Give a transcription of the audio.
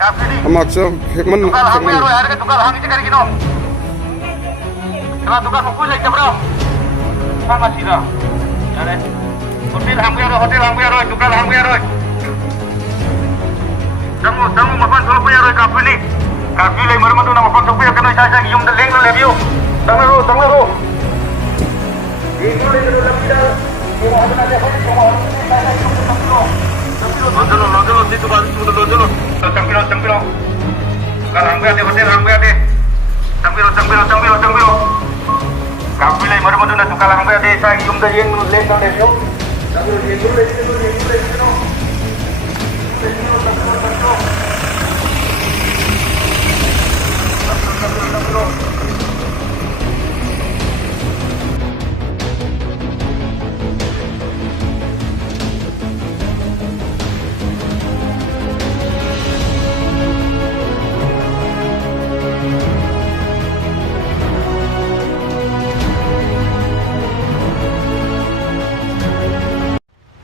Amaksa hekman Tukar hang hekman. ya roy, harga tukar hang itikari gino. Kalau tukar mau kulai jam berapa? Sama sih dah. Ya deh. Hotel hang ya roy, tukar hang ya roy. Tunggu, mapan solo punya roy kafe ni. Kafe lagi mereka tu nama mapan solo punya kena saya gium dah leng dah lebiu. Tunggu ro. Ini lagi tu lagi dah. Cuma ada nak apa ni? Cuma ada ni saya gium dah Lodolo, situ baru sudah lodolo. Sampiro. Kalau hang ya deh, hotel hang ya deh. Sampiro. Kafe lagi mereka tu nak tukar hang ya deh. Saya gium dah leng dah lebiu. Sampiro.